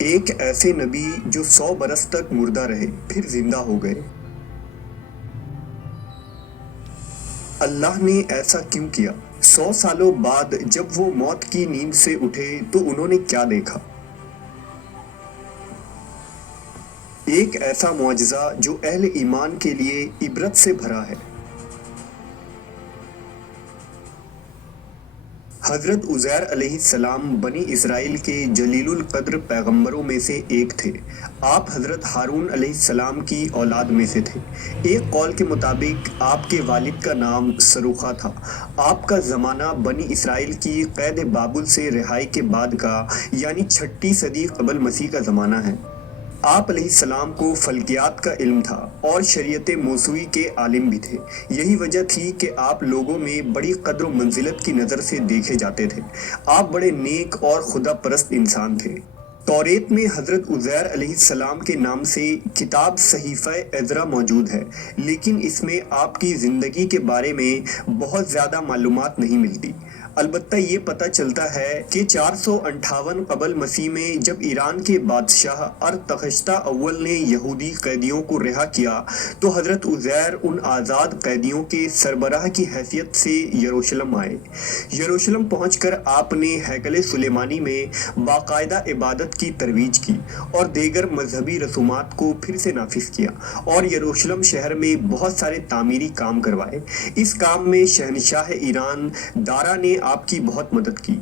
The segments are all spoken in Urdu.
ایک ایسے نبی جو 100 برس تک مردہ رہے پھر زندہ ہو گئے۔ اللہ نے ایسا کیوں کیا؟ 100 سالوں بعد جب وہ موت کی نیند سے اٹھے تو انہوں نے کیا دیکھا؟ ایک ایسا معجزہ جو اہل ایمان کے لیے عبرت سے بھرا ہے۔ حضرت عزیر علیہ السلام بنی اسرائیل کے جلیل القدر پیغمبروں میں سے ایک تھے۔ آپ حضرت ہارون علیہ السلام کی اولاد میں سے تھے۔ ایک قول کے مطابق آپ کے والد کا نام سروخا تھا۔ آپ کا زمانہ بنی اسرائیل کی قید بابل سے رہائی کے بعد کا یعنی 6 صدی قبل مسیح کا زمانہ ہے۔ آپ علیہ السلام کو فلکیات کا علم تھا اور شریعت موسوی کے عالم بھی تھے۔ یہی وجہ تھی کہ آپ لوگوں میں بڑی قدر و منزلت کی نظر سے دیکھے جاتے تھے۔ آپ بڑے نیک اور خدا پرست انسان تھے۔ توریت میں حضرت عزیر علیہ السلام کے نام سے کتاب صحیفہ عزرا موجود ہے، لیکن اس میں آپ کی زندگی کے بارے میں بہت زیادہ معلومات نہیں ملتی۔ البتہ یہ پتہ چلتا ہے کہ 458 قبل مسیح میں جب ایران کے بادشاہ ارتخشتہ اول نے یہودی قیدیوں کو رہا کیا تو حضرت عزیر ان آزاد قیدیوں کے سربراہ کی حیثیت سے یروشلم آئے۔ یروشلم پہنچ کر آپ نے ہیکل سلیمانی میں باقاعدہ عبادت کی ترویج کی اور دیگر مذہبی رسومات کو پھر سے نافذ کیا اور یروشلم شہر میں بہت سارے تعمیری کام کروائے۔ اس کام میں شہنشاہ ایران دارا نے آپ کی بہت مدد کی۔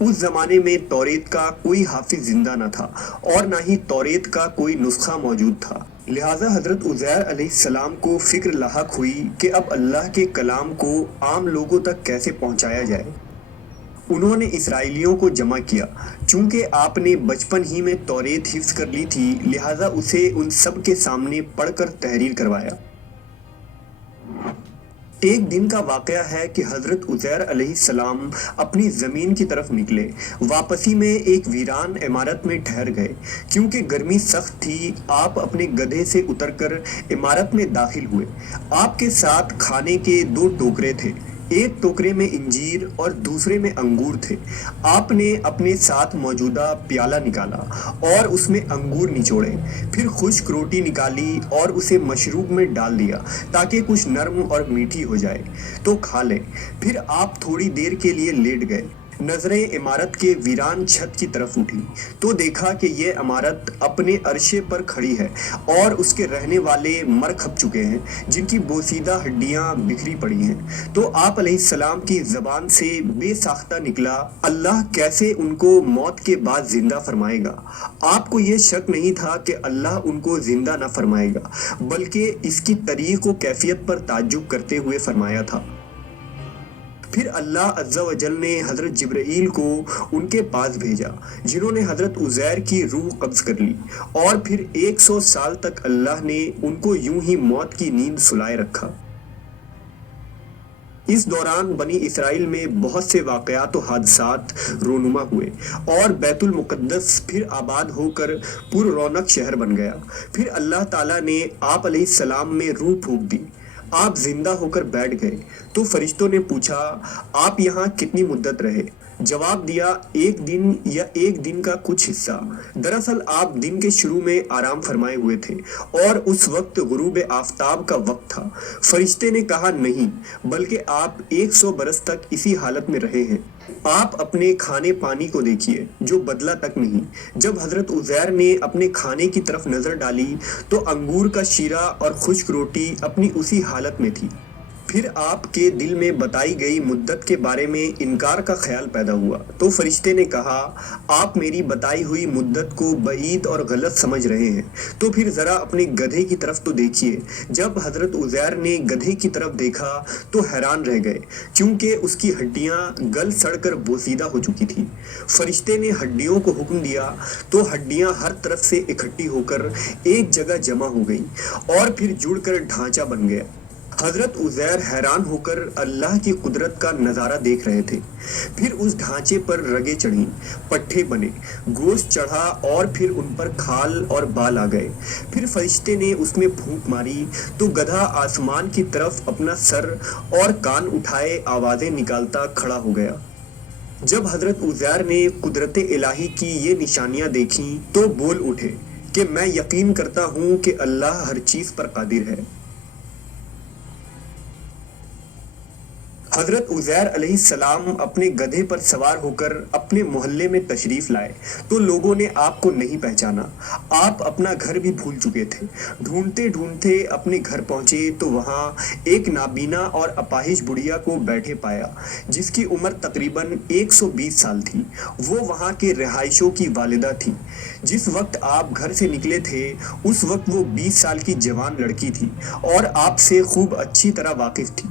اس زمانے میں توریت کا کوئی حافظ زندہ نہ تھا اور نہ ہی توریت کا کوئی نسخہ موجود تھا، لہٰذا حضرت عزیر علیہ السلام کو فکر لاحق ہوئی کہ اب اللہ کے کلام کو عام لوگوں تک کیسے پہنچایا جائے۔ انہوں نے اسرائیلیوں کو جمع کیا۔ چونکہ آپ نے بچپن ہی میں توریت حفظ کر لی تھی لہٰذا اسے ان سب کے سامنے پڑھ کر تحریر کروایا۔ ایک دن کا واقعہ ہے کہ حضرت عزیر علیہ السلام اپنی زمین کی طرف نکلے۔ واپسی میں ایک ویران عمارت میں ٹھہر گئے۔ کیونکہ گرمی سخت تھی آپ اپنے گدھے سے اتر کر عمارت میں داخل ہوئے۔ آپ کے ساتھ کھانے کے 2 ٹوکرے تھے، ایک ٹوکرے میں انجیر اور دوسرے میں انگور تھے۔ آپ نے اپنے ساتھ موجودہ پیالہ نکالا اور اس میں انگور نچوڑے، پھر خشک روٹی نکالی اور اسے مشروب میں ڈال دیا تاکہ کچھ نرم اور میٹھی ہو جائے تو کھا لیں۔ پھر آپ تھوڑی دیر کے لیے لیٹ گئے۔ نظریں عمارت کے ویران چھت کی طرف اٹھی تو دیکھا کہ یہ عمارت اپنے عرشے پر کھڑی ہے اور اس کے رہنے والے مر کھپ چکے ہیں، جن کی بوسیدہ ہڈیاں بکھری پڑی ہیں۔ تو آپ علیہ السلام کی زبان سے بے ساختہ نکلا، اللہ کیسے ان کو موت کے بعد زندہ فرمائے گا؟ آپ کو یہ شک نہیں تھا کہ اللہ ان کو زندہ نہ فرمائے گا، بلکہ اس کی طریق و کیفیت پر تعجب کرتے ہوئے فرمایا تھا۔ پھر اللہ عز و جل نے حضرت جبرائیل کو ان کے پاس بھیجا، جنہوں نے حضرت عزیر کی روح قبض کر لی، اور پھر 100 سال تک اللہ نے ان کو یوں ہی موت کی نیند سلائے رکھا۔ اس دوران بنی اسرائیل میں بہت سے واقعات و حادثات رونما ہوئے اور بیت المقدس پھر آباد ہو کر پر رونق شہر بن گیا۔ پھر اللہ تعالیٰ نے آپ علیہ السلام میں روح پھونک دی۔ آپ زندہ ہو کر بیٹھ گئے تو فرشتوں نے پوچھا، آپ یہاں کتنی مدت رہے؟ جواب دیا، 1 دن یا 1 دن کا کچھ حصہ۔ دراصل آپ دن کے شروع میں آرام فرمائے ہوئے تھے اور اس وقت غروب آفتاب کا وقت تھا۔ فرشتے نے کہا، نہیں، بلکہ آپ 100 برس تک اسی حالت میں رہے ہیں۔ آپ اپنے کھانے پانی کو دیکھیے جو بدلا تک نہیں۔ جب حضرت عزیر نے اپنے کھانے کی طرف نظر ڈالی تو انگور کا شیرہ اور خشک روٹی اپنی اسی حالت میں تھی۔ پھر آپ کے دل میں بتائی گئی مدت کے بارے میں انکار کا خیال پیدا ہوا تو فرشتے نے کہا، آپ میری بتائی ہوئی مدت کو بعید اور غلط سمجھ رہے ہیں، تو پھر ذرا اپنے گدھے کی طرف تو دیکھیے۔ جب حضرت عزیر نے گدھے کی طرف دیکھا تو حیران رہ گئے، کیونکہ اس کی ہڈیاں گل سڑ کر بوسیدہ ہو چکی تھی۔ فرشتے نے ہڈیوں کو حکم دیا تو ہڈیاں ہر طرف سے اکٹھی ہو کر ایک جگہ جمع ہو گئیں اور پھر جڑ کر ڈھانچہ بن گیا۔ حضرت عزیر حیران ہو کر اللہ کی قدرت کا نظارہ دیکھ رہے تھے۔ پھر اس ڈھانچے پر رگیں چڑھیں، پٹھے بنے، گوشت چڑھا اور پھر ان پر کھال اور بال آ گئے۔ پھر فرشتے نے اس میں پھونک ماری تو گدھا آسمان کی طرف اپنا سر اور کان اٹھائے آوازیں نکالتا کھڑا ہو گیا۔ جب حضرت عزیر نے قدرت الہی کی یہ نشانیاں دیکھیں تو بول اٹھے کہ میں یقین کرتا ہوں کہ اللہ ہر چیز پر قادر ہے۔ حضرت عزیر علیہ السلام اپنے گدھے پر سوار ہو کر اپنے محلے میں تشریف لائے تو لوگوں نے آپ کو نہیں پہچانا۔ آپ اپنا گھر بھی بھول چکے تھے۔ ڈھونڈتے ڈھونڈتے اپنے گھر پہنچے تو وہاں ایک نابینا اور اپاہج بڑھیا کو بیٹھے پایا جس کی عمر تقریباً 120 سال تھی۔ وہ وہاں کے رہائشوں کی والدہ تھی۔ جس وقت آپ گھر سے نکلے تھے اس وقت وہ 20 سال کی جوان لڑکی تھی اور آپ سے خوب اچھی طرح واقف تھی۔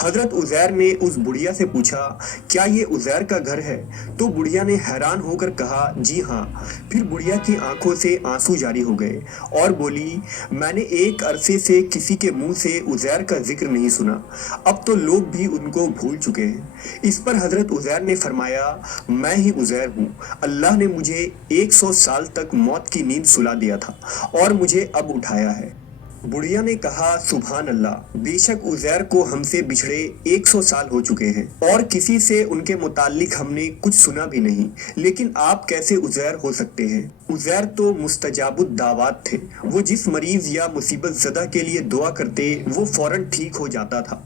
حضرت عزیر نے اس بڑھیا سے پوچھا، کیا یہ عزیر کا گھر ہے؟ تو بڑھیا نے حیران ہو کر کہا، جی ہاں۔ پھر بڑھیا کی آنکھوں سے آنسو جاری ہو گئے اور بولی، میں نے ایک عرصے سے کسی کے منہ سے عزیر کا ذکر نہیں سنا، اب تو لوگ بھی ان کو بھول چکے ہیں۔ اس پر حضرت عزیر نے فرمایا، میں ہی عزیر ہوں۔ اللہ نے مجھے 100 سال تک موت کی نیند سلا دیا تھا اور مجھے اب اٹھایا ہے۔ بڑھیا نے کہا، سبحان اللہ، بے شک عزیر کو ہم سے بچھڑے 100 سال ہو چکے ہیں اور کسی سے ان کے متعلق ہم نے کچھ سنا بھی نہیں، لیکن آپ کیسے عزیر ہو سکتے ہیں؟ عزیر تو مستجاب الدعوات تھے۔ وہ جس مریض یا مصیبت زدہ کے لیے دعا کرتے وہ فوراً ٹھیک ہو جاتا تھا۔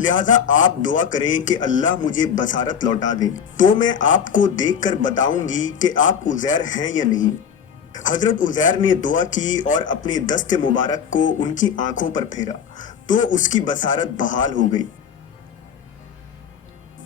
لہٰذا آپ دعا کریں کہ اللہ مجھے بصارت لوٹا دے تو میں آپ کو دیکھ کر بتاؤں گی کہ آپ عزیر ہیں یا نہیں۔ حضرت عزیر نے دعا کی اور اپنے دست مبارک کو ان کی آنکھوں پر پھیرا تو اس کی بصارت بحال ہو گئی۔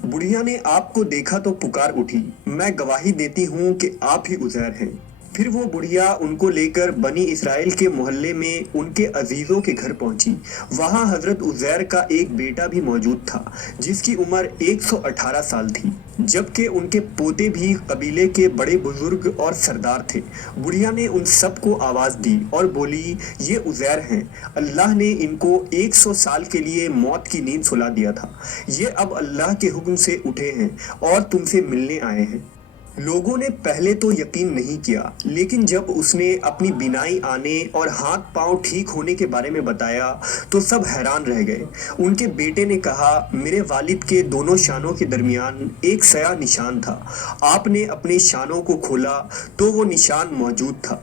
بڑھیا نے آپ کو دیکھا تو پکار اٹھی، میں گواہی دیتی ہوں کہ آپ ہی عزیر ہیں۔ پھر وہ بڑھیا ان کو لے کر بنی اسرائیل کے محلے میں ان کے عزیزوں کے گھر پہنچی۔ وہاں حضرت عزیر کا ایک بیٹا بھی موجود تھا جس کی عمر 118 سال تھی، جبکہ ان کے پوتے بھی قبیلے کے بڑے بزرگ اور سردار تھے۔ بڑھیا نے ان سب کو آواز دی اور بولی، یہ عزیر ہیں، اللہ نے ان کو 100 سال کے لیے موت کی نیند سلا دیا تھا، یہ اب اللہ کے حکم سے اٹھے ہیں اور تم سے ملنے آئے ہیں۔ لوگوں نے پہلے تو یقین نہیں کیا، لیکن جب اس نے اپنی بینائی آنے اور ہاتھ پاؤں ٹھیک ہونے کے بارے میں بتایا تو سب حیران رہ گئے۔ ان کے بیٹے نے کہا، میرے والد کے دونوں شانوں کے درمیان ایک سیاہ نشان تھا، آپ نے اپنے شانوں کو کھولا تو وہ نشان موجود تھا۔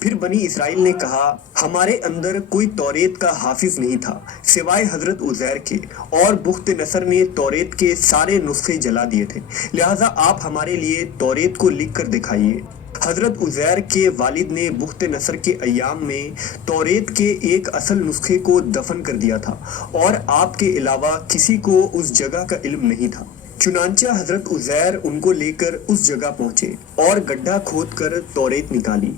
پھر بنی اسرائیل نے کہا، ہمارے اندر کوئی توریت کا حافظ نہیں تھا سوائے حضرت عزیر کے، اور بخت نصر نے توریت کے سارے نسخے جلا دیے تھے، لہٰذا آپ ہمارے لیے توریت کو لکھ کر دکھائیے۔ حضرت عزیر کے والد نے بخت نصر کے ایام میں توریت کے ایک اصل نسخے کو دفن کر دیا تھا اور آپ کے علاوہ کسی کو اس جگہ کا علم نہیں تھا۔ چنانچہ حضرت عزیر ان کو لے کر اس جگہ پہنچے اور گڈھا کھود کر توریت نکالی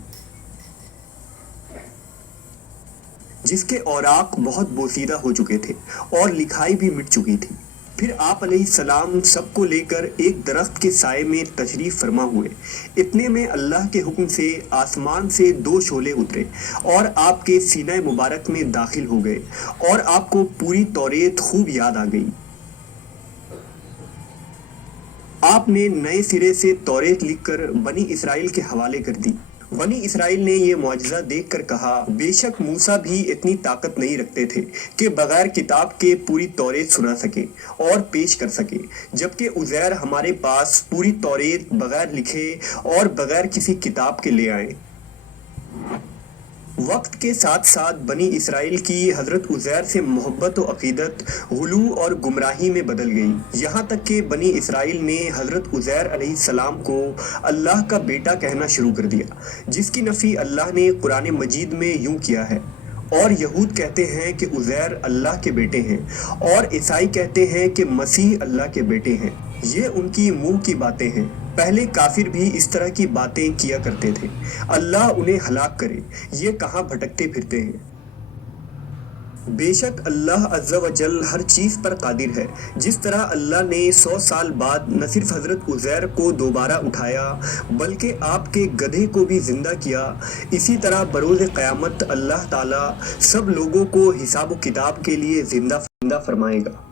جس کے اوراق بہت بوسیدہ ہو چکے تھے اور لکھائی بھی مٹ چکی تھی۔ پھر آپ علیہ السلام سب کو لے کر ایک درخت کے سائے میں تشریف فرما ہوئے۔ اتنے میں اللہ کے حکم سے آسمان سے 2 شعلے اترے اور آپ کے سینہ مبارک میں داخل ہو گئے اور آپ کو پوری توریت خوب یاد آ گئی۔ آپ نے نئے سرے سے توریت لکھ کر بنی اسرائیل کے حوالے کر دی۔ بنی اسرائیل نے یہ معجزہ دیکھ کر کہا، بے شک موسیٰ بھی اتنی طاقت نہیں رکھتے تھے کہ بغیر کتاب کے پوری توریت سنا سکے اور پیش کر سکے، جبکہ عزیر ہمارے پاس پوری توریت بغیر لکھے اور بغیر کسی کتاب کے لے آئے۔ وقت کے ساتھ ساتھ بنی اسرائیل کی حضرت عزیر سے محبت و عقیدت غلو اور گمراہی میں بدل گئی، یہاں تک کہ بنی اسرائیل نے حضرت عزیر علیہ السلام کو اللہ کا بیٹا کہنا شروع کر دیا، جس کی نفی اللہ نے قرآن مجید میں یوں کیا ہے، اور یہود کہتے ہیں کہ عزیر اللہ کے بیٹے ہیں اور عیسائی کہتے ہیں کہ مسیح اللہ کے بیٹے ہیں۔ یہ ان کی منہ کی باتیں ہیں، پہلے کافر بھی اس طرح کی باتیں کیا کرتے تھے، اللہ انہیں ہلاک کرے، یہ کہاں بھٹکتے پھرتے ہیں۔ بے شک اللہ عز و جل ہر چیز پر قادر ہے۔ جس طرح اللہ نے 100 سال بعد نہ صرف حضرت عزیر کو دوبارہ اٹھایا بلکہ آپ کے گدھے کو بھی زندہ کیا، اسی طرح بروز قیامت اللہ تعالیٰ سب لوگوں کو حساب و کتاب کے لیے زندہ فرمائے گا۔